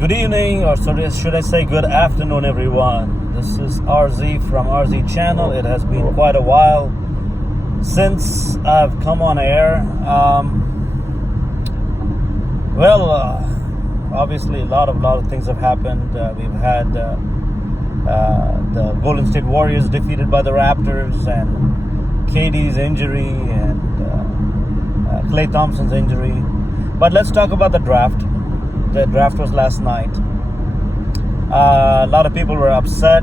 Good evening, or should I say good afternoon, everyone. This is RZ from RZ Channel. It has been quite a while since I've come on air. Obviously a lot of things have happened. We've had the Golden State Warriors defeated by the Raptors, and KD's injury, and Klay Thompson's injury. But let's talk about the draft. The draft was last night. A lot of people were upset,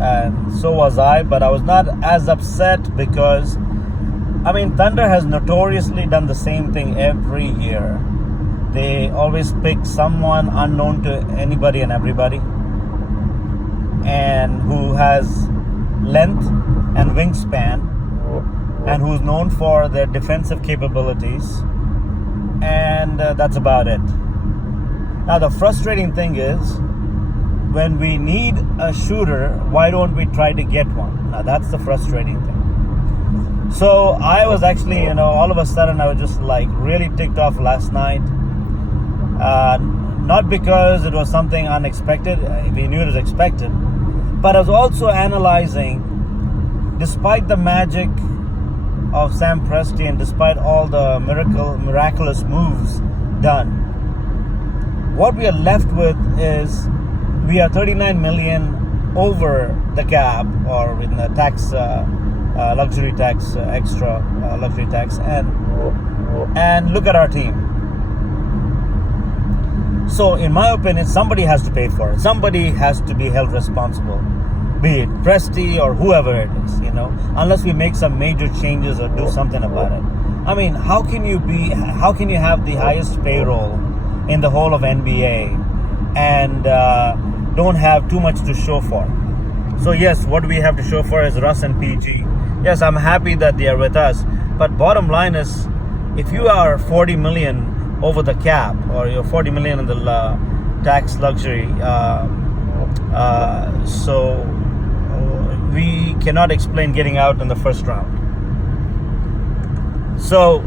and so was I, but I was not as upset because, Thunder has notoriously done the same thing every year. They always pick someone unknown to anybody and everybody, and who has length and wingspan, and who's known for their defensive capabilities, and that's about it. Now, the frustrating thing is, when we need a shooter, why don't we try to get one? Now, that's the frustrating thing. So I was actually, all of a sudden I was just really ticked off last night. Not because it was something unexpected, we knew it was expected, but I was also analyzing, despite the magic of Sam Presti and despite all the miraculous moves done, what we are left with is we are 39 million over the cap, or in the tax, luxury tax, extra luxury tax, and look at our team. So in my opinion, somebody has to pay for it. Somebody has to be held responsible, be it Presti or whoever it is, unless we make some major changes or do something about it. How can you have the highest payroll in the whole of NBA and don't have too much to show for? So yes, what we have to show for is Russ and PG. Yes, I'm happy that they are with us, but bottom line is, if you are 40 million over the cap, or you're 40 million in the tax luxury, so we cannot explain getting out in the first round. So,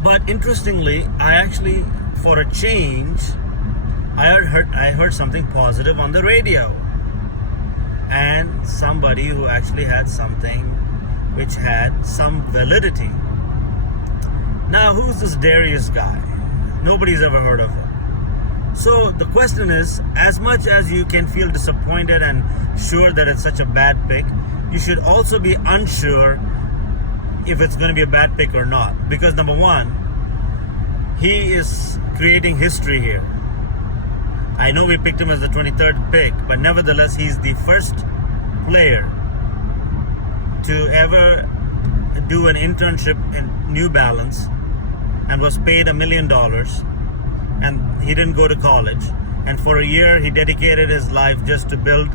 but interestingly, I actually, for a change, I heard something positive on the radio, and somebody who actually had something which had some validity. Now, who's this Darius guy? Nobody's ever heard of him. So the question is, as much as you can feel disappointed and sure that it's such a bad pick, you should also be unsure if it's going to be a bad pick or not. Because number one, he is creating history here. I know we picked him as the 23rd pick, but nevertheless, he's the first player to ever do an internship in New Balance and was paid $1 million, and he didn't go to college, and for a year he dedicated his life just to build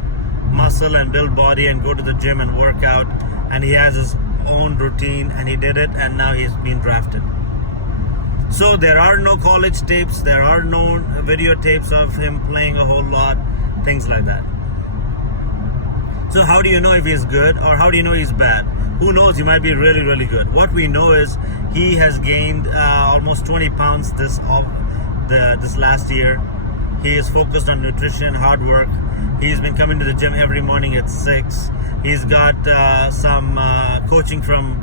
muscle and build body and go to the gym and work out, and he has his own routine, and he did it, and now he's been drafted. So there are no college tapes, there are no videotapes of him playing a whole lot, things like that. So how do you know if he's good, or how do you know he's bad? Who knows, he might be really, really good. What we know is he has gained almost 20 pounds this last year. He is focused on nutrition, hard work. He's been coming to the gym every morning at 6. He's got some coaching from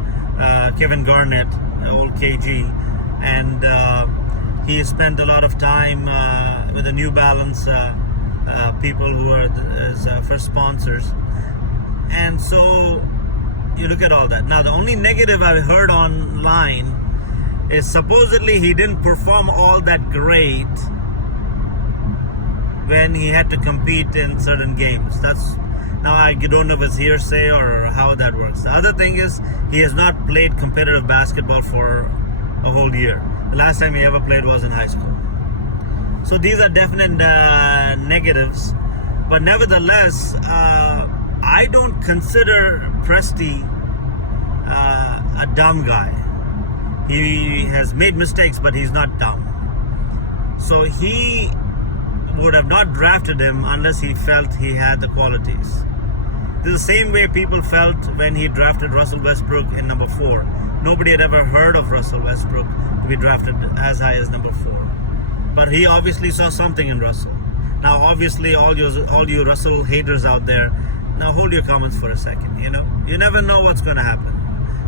Kevin Garnett, old KG. And he has spent a lot of time with the New Balance people who are his first sponsors. And so you look at all that. Now, the only negative I've heard online is supposedly he didn't perform all that great when he had to compete in certain games. Now I don't know if it's hearsay or how that works. The other thing is, he has not played competitive basketball for a whole year. The last time he ever played was in high school. So these are definite negatives. But nevertheless, I don't consider Presti a dumb guy. He has made mistakes, but he's not dumb. So he would have not drafted him unless he felt he had the qualities. This is the same way people felt when he drafted Russell Westbrook in number 4. Nobody had ever heard of Russell Westbrook to be drafted as high as number 4. but he obviously saw something in Russell. Now, obviously, all you Russell haters out there, now hold your comments for a second. You never know what's going to happen.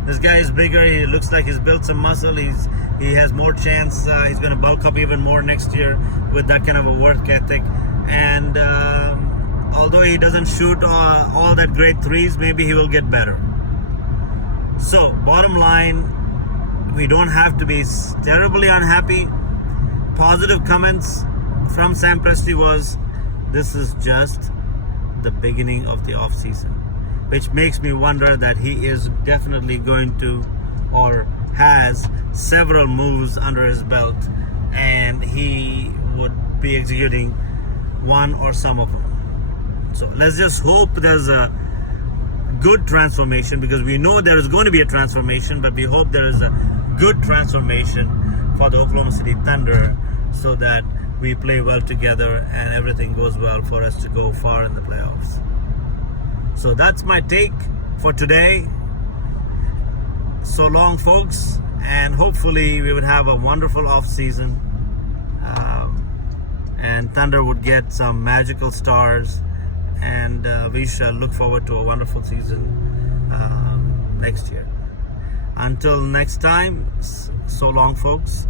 This guy is bigger. He looks like he's built some muscle. He has more chance. He's going to bulk up even more next year with that kind of a work ethic. And although he doesn't shoot all that great threes, maybe he will get better. So, bottom line, we don't have to be terribly unhappy. Positive comments from Sam Presti was, this is just the beginning of the off season, which makes me wonder that he is definitely going to, or has several moves under his belt, and he would be executing one or some of them. So let's just hope there's a good transformation, because we know there is going to be a transformation, but we hope there is a good transformation for the Oklahoma City Thunder, so that we play well together and everything goes well for us to go far in the playoffs. So that's my take for today. So long, folks, and hopefully we would have a wonderful off season, and Thunder would get some magical stars, and we shall look forward to a wonderful season next year. Until next time, so long, folks.